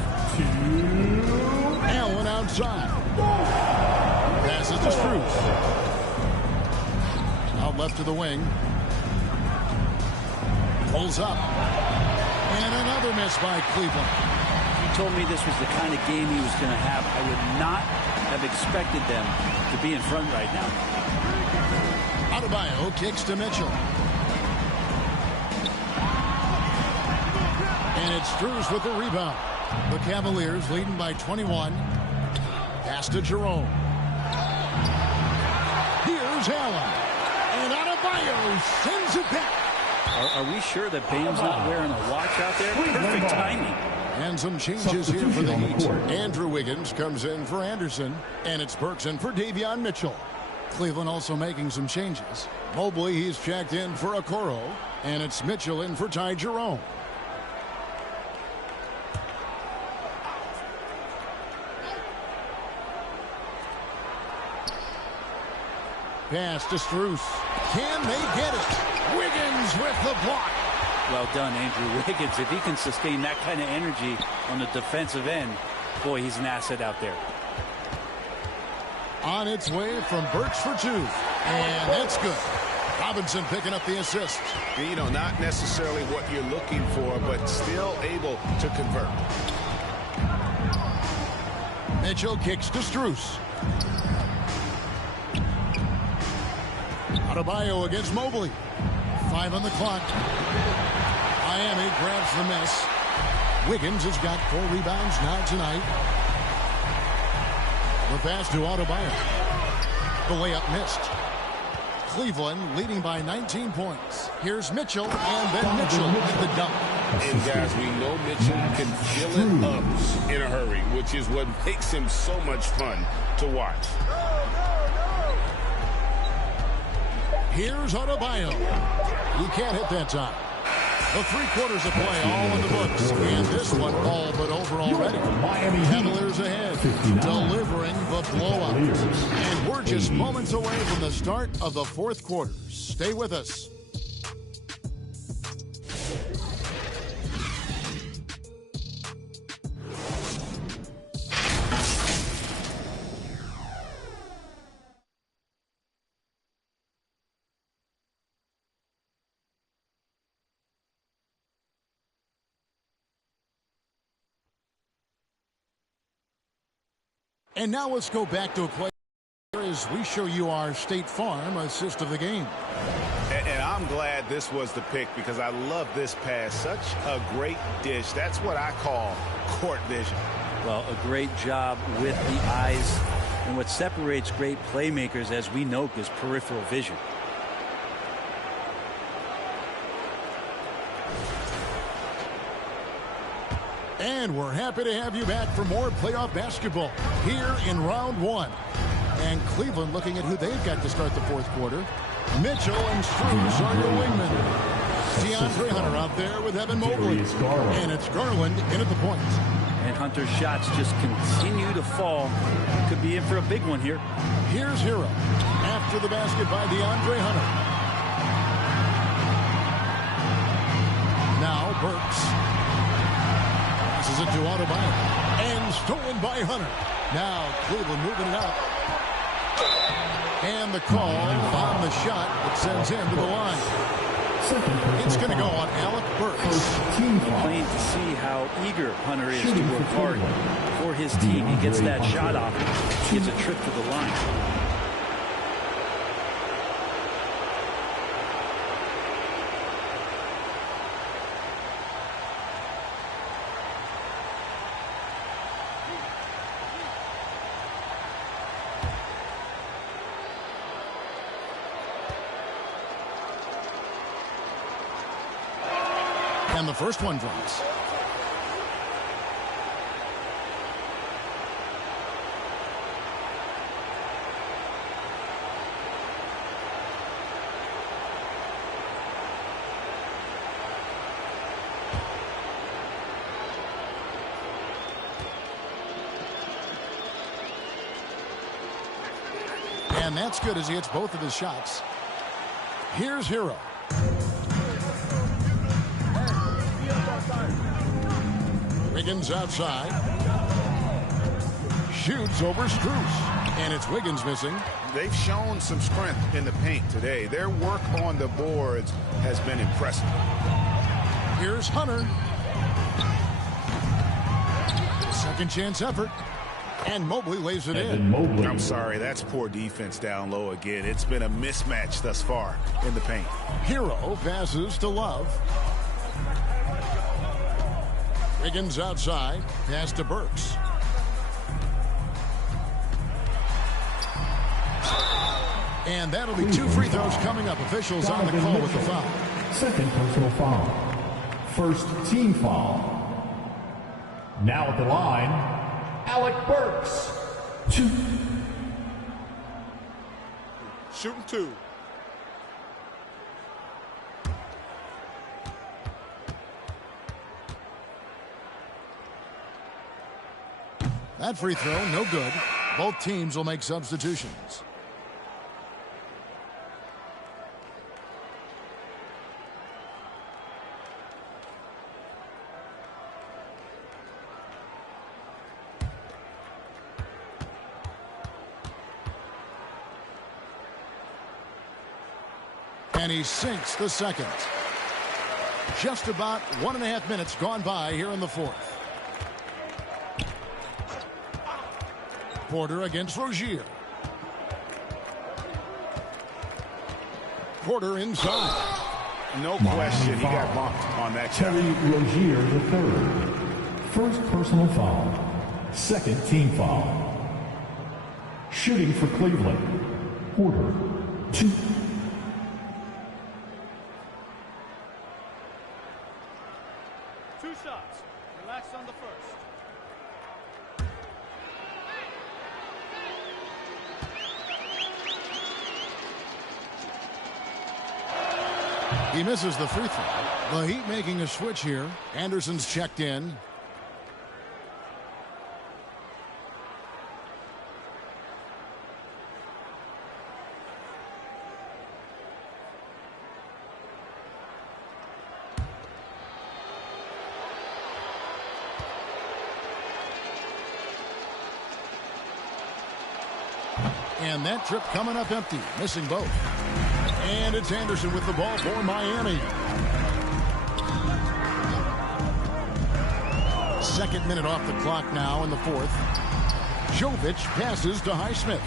Allen outside. Passes to Strus. Out left to the wing. Pulls up. And another miss by Cleveland. If you told me this was the kind of game he was going to have, I would not have expected them to be in front right now. Adebayo kicks to Mitchell. And it's Strus with the rebound. The Cavaliers leading by 21. Pass to Jerome. Here's Allen. And Adebayo sends it back. Are we sure that Bam's not wearing a watch out there? Perfect timing. And some changes here for the Heat. Andrew Wiggins comes in for Anderson. And it's Burks in for Davion Mitchell. Cleveland also making some changes. Mobley, he's checked in for Okoro. And it's Mitchell in for Ty Jerome. Pass to Strus. Can they get it? Wiggins with the block. Well done, Andrew Wiggins. If he can sustain that kind of energy on the defensive end, boy, he's an asset out there. On its way from Burks for 2. And that's good. Robinson picking up the assist. You know, not necessarily what you're looking for, but still able to convert. Mitchell kicks to Strus. Adebayo against Mobley. 5 on the clock. Miami grabs the miss. Wiggins has got 4 rebounds now tonight. The pass to Adebayo. The layup missed. Cleveland leading by 19 points. Here's Mitchell, and then Mitchell with the dunk. And guys, we know Mitchell can fill it up in a hurry, which is what makes him so much fun to watch. Here's Adebayo. He can't hit that time. The 3 quarters of play all in the books. And this one all but over already. Cavaliers ahead, delivering the blowout. And we're just moments away from the start of the 4th quarter. Stay with us. And now let's go back to a play as we show you our State Farm assist of the game. And I'm glad this was the pick because I love this pass. Such a great dish. That's what I call court vision. Well, a great job with the eyes. And what separates great playmakers, as we know, is peripheral vision. And we're happy to have you back for more playoff basketball here in round 1. And Cleveland looking at who they've got to start the 4th quarter. Mitchell and Strus are your wingmen. DeAndre Hunter out there with Evan Mobley. And it's Garland in at the point. And Hunter's shots just continue to fall. Could be in for a big one here. Here's Hero. After the basket by DeAndre Hunter. Now Burks. Passes it to Adebayo. And stolen by Hunter. Now Cleveland moving it up. And the call on the shot that sends him to the line. It's going to go on Alec Burks. Plain to see how eager Hunter is to work hard for his team. He gets that shot off. He gets a trip to the line. And the first one drops. And that's good as he hits both of his shots. Here's Hero. Wiggins outside. Shoots over Strus. And it's Wiggins missing. They've shown some strength in the paint today. Their work on the boards has been impressive. Here's Hunter. Second chance effort. And Mobley lays it in. I'm sorry, that's poor defense down low again. It's been a mismatch thus far in the paint. Hero passes to Love. Wiggins outside. Pass to Burks. And that'll be 2 free throws coming up. Officials on the call with the foul. Second personal foul. First team foul. Now at the line, Alec Burks. 2. Shooting 2. That free throw, no good. Both teams will make substitutions. And he sinks the second. Just about 1.5 minutes gone by here in the fourth. Porter against Rozier. Porter inside. No question, he got bumped on that shot. Terry Rozier III. First personal foul. Second team foul. Shooting for Cleveland. Porter. 2. Shots. Relax on the first. He misses the free throw. The Heat making a switch here. Anderson's checked in. And that trip coming up empty, missing both. And it's Anderson with the ball for Miami. Second minute off the clock now in the fourth. Jovic passes to Highsmith.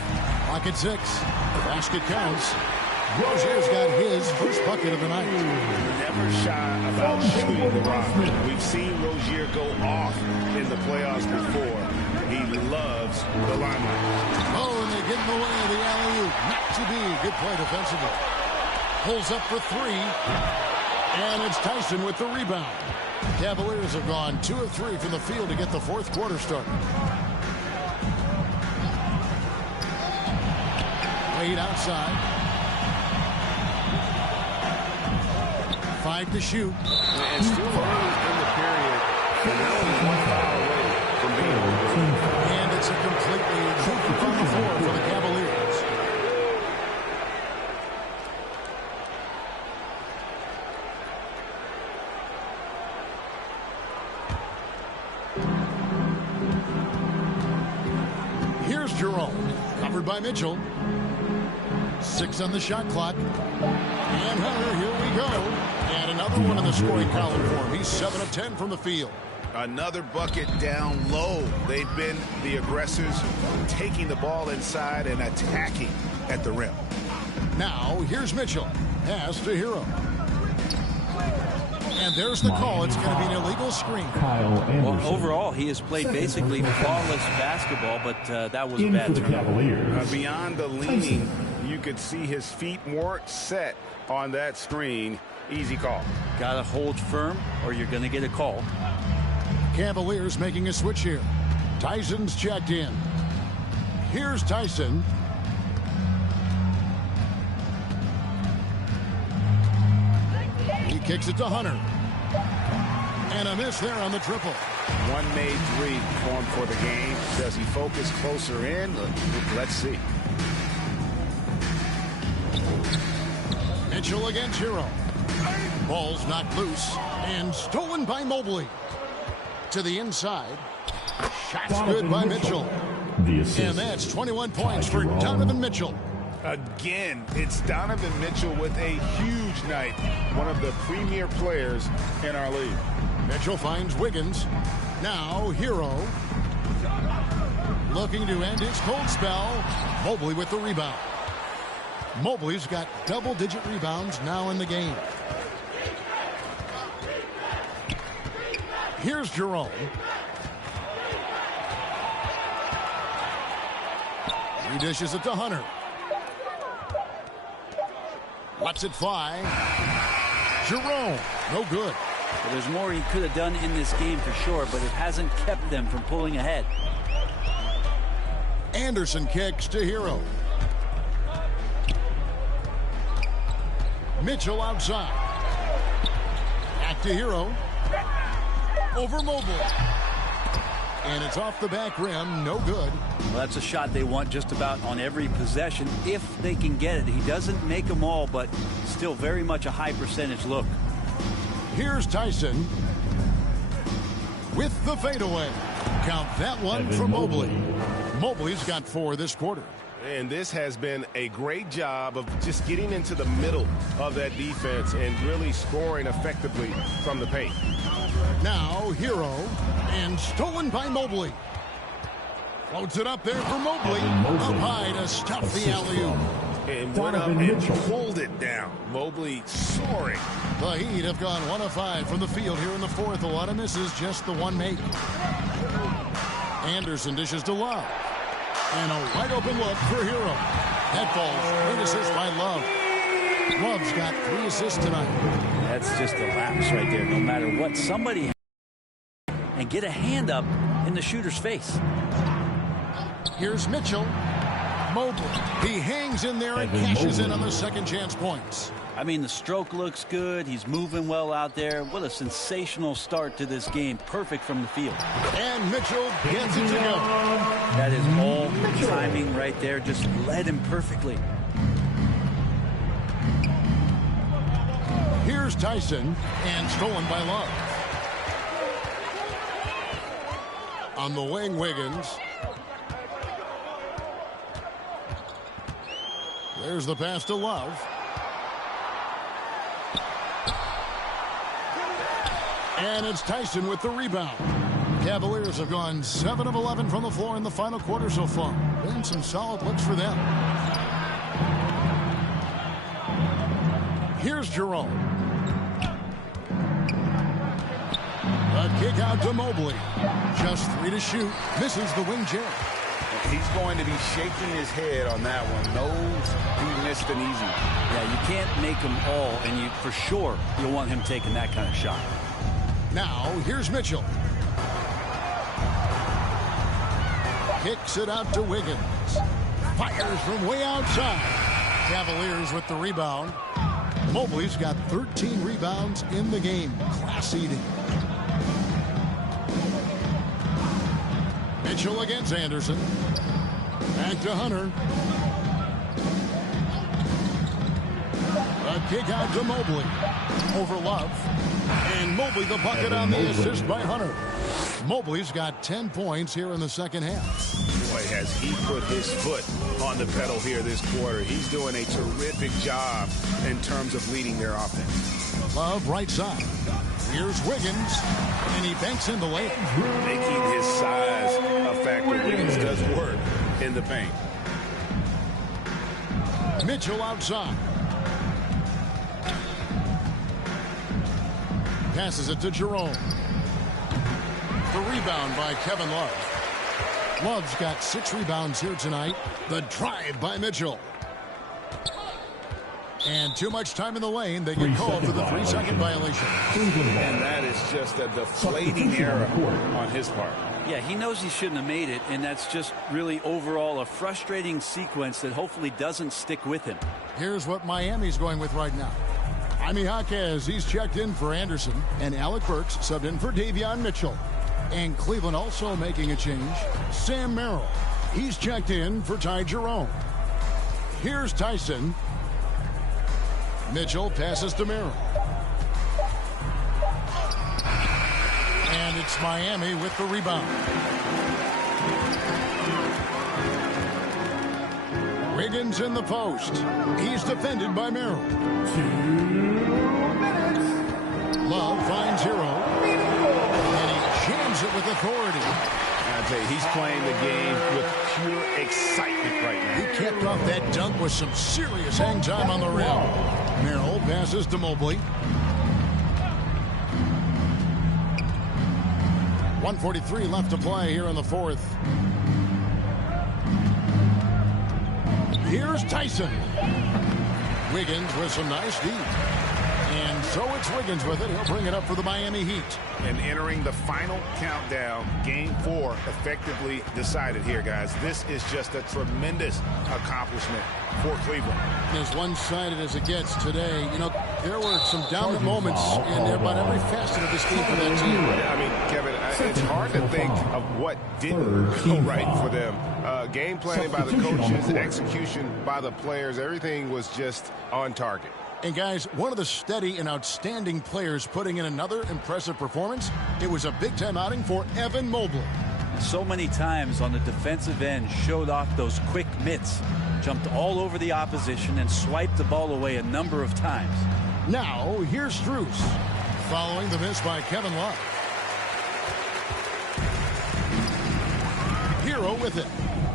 Clock at 6. The basket counts. Rozier's got his first bucket of the night. Never shy about shooting the rock. We've seen Rozier go off in the playoffs before. He loves the limelight. Oh, and they get in the way of the alley-oop. Not to be. Good play defensively. Pulls up for 3. And it's Tyson with the rebound. Cavaliers have gone 2 of 3 from the field to get the fourth quarter started. Wade outside. 5 to shoot. And still early in the period. And they're only 1 foul away from being over. And it's a completely on the floor for the Cavaliers. Here's Jerome. Covered by Mitchell. 6 on the shot clock. And Hunter, here we go. And another one in the scoring column for him. He's 7 of 10 from the field. Another bucket down low. They've been the aggressors, taking the ball inside and attacking at the rim. Now, here's Mitchell. Pass to Hero. And there's the call. It's going to be an illegal screen. Well, overall, he has played basically flawless basketball, but that was a bad turnover. Beyond the leaning, you could see his feet weren't set on that screen. Easy call. Got to hold firm or you're going to get a call. Cavaliers making a switch here. Tyson's checked in. Here's Tyson. He kicks it to Hunter. And a miss there on the triple. One made 3 for him for the game. Does he focus closer in? Let's see. Mitchell against Hero. Ball's knocked loose and stolen by Mobley. To the inside. Shot's good by Mitchell. And that's 21 points for Donovan Mitchell. Again, it's Donovan Mitchell with a huge night. One of the premier players in our league. Mitchell finds Wiggins. Now Hero. Looking to end his cold spell. Mobley with the rebound. Mobley's got double-digit rebounds now in the game. Here's Jerome. He dishes it to Hunter. Lets it fly. Jerome, no good. Well, there's more he could have done in this game for sure, but it hasn't kept them from pulling ahead. Anderson kicks to Hero. Mitchell outside. Back to Hero. Over Mobley. And it's off the back rim. No good. Well, that's a shot they want just about on every possession if they can get it. He doesn't make them all, but still very much a high percentage look. Here's Tyson with the fadeaway. Count that one for Mobley. Mobley's got 4 this quarter. And this has been a great job of just getting into the middle of that defense and really scoring effectively from the paint. Now Hero, and stolen by Mobley. Floats it up there for Mobley. Up high to stuff the alley-oop. And went up and pulled it down. Mobley soaring. The Heat have gone 1 of 5 from the field here in the fourth. A lot of misses, just the one make. Anderson dishes to Love. And a wide open look for Hero. That falls. Great assist by Love. Love's got 3 assists tonight. That's just a lapse right there. No matter what, somebody and get a hand up in the shooter's face. Here's Mitchell. Mobley. He hangs in there and cashes in on the second chance points. I mean, the stroke looks good. He's moving well out there. What a sensational start to this game. Perfect from the field. And Mitchell gets it to go. That is all timing right there. Just led him perfectly. Here's Tyson, and stolen by Love. On the wing, Wiggins. There's the pass to Love. And it's Tyson with the rebound. Cavaliers have gone 7 of 11 from the floor in the final quarter so far. Been some solid looks for them. Here's Jerome. A kick out to Mobley. Just 3 to shoot. Misses the wing jam. He's going to be shaking his head on that one. Knows he missed an easy. Yeah, you can't make them all, and you for sure you'll want him taking that kind of shot. Now, here's Mitchell. Kicks it out to Wiggins. Fires from way outside. Cavaliers with the rebound. Mobley's got 13 rebounds in the game. Class eating. Mitchell against Anderson. Back to Hunter. A kick out to Mobley. Over Love. And Mobley the bucket on the assist by Hunter. Mobley's got 10 points here in the second half. Boy, has he put his foot on the pedal here this quarter. He's doing a terrific job in terms of leading their offense. Love right side. Here's Wiggins. And he banks in the lane. Making his size a factor. Wiggins does work in the paint. Mitchell outside. Passes it to Jerome. The rebound by Kevin Love. Love's got 6 rebounds here tonight. The drive by Mitchell. And too much time in the lane. They get called for the 3-second violation. And that is just a deflating error on his part. Yeah, he knows he shouldn't have made it, and that's just really overall a frustrating sequence that hopefully doesn't stick with him. Here's what Miami's going with right now. Jaime Jaquez, he's checked in for Anderson, and Alec Burks subbed in for Davion Mitchell. And Cleveland also making a change. Sam Merrill, he's checked in for Ty Jerome. Here's Tyson. Mitchell passes to Merrill. And it's Miami with the rebound. Wiggins in the post. He's defended by Merrill. 2 minutes. Love finds Hero. And he jams it with authority. I tell you, he's playing the game with pure excitement right now. He kept off that dunk with some serious hang time on the rim. Merrill passes to Mobley. 1:43 left to play here in the fourth. Here's Tyson. Wiggins with some nice deep. And so it's Wiggins with it. He'll bring it up for the Miami Heat. And entering the final countdown, Game 4 effectively decided here, guys. This is just a tremendous accomplishment for Cleveland. As one-sided as it gets today, you know, there were some dominant moments in about every facet of this game for that team. Yeah, I mean, Kevin, it's hard to think of what didn't go right for them. Game planning by the coaches, execution by the players, everything was just on target. And guys, one of the steady and outstanding players putting in another impressive performance, it was a big-time outing for Evan Mobley. So many times on the defensive end, showed off those quick mitts, jumped all over the opposition and swiped the ball away a number of times. Now, here's Strus, following the miss by Kevin Love. Hero with it.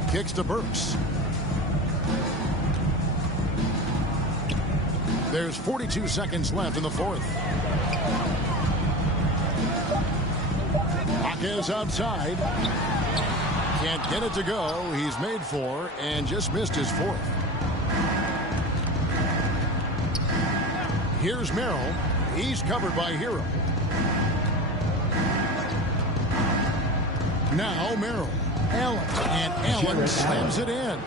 Kicks to Burks. There's 42 seconds left in the fourth. Hawkins outside. Can't get it to go. He's made 4 and just missed his 4th. Here's Merrill. He's covered by Hero. Now Merrill. Allen. And Allen slams it in.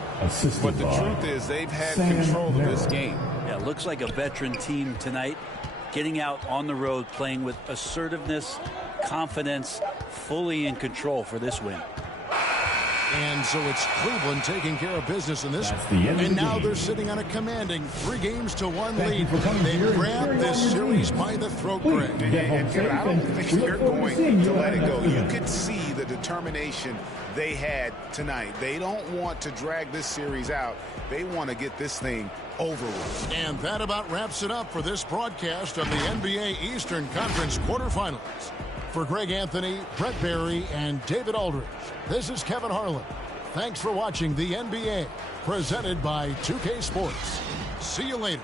But the truth is they've had control of this game. Yeah, looks like a veteran team tonight, getting out on the road, playing with assertiveness, confidence, fully in control for this win. And so it's Cleveland taking care of business in this one. And now they're sitting on a commanding 3-1 lead. They grabbed this series by the throat, Greg. And Kevin, I don't think they're going to let it go. You could see the determination they had tonight. They don't want to drag this series out. They want to get this thing over with. And that about wraps it up for this broadcast of the NBA Eastern Conference quarterfinals. For Greg Anthony, Brett Barry, and David Aldridge, this is Kevin Harlan. Thanks for watching the NBA, presented by 2K Sports. See you later.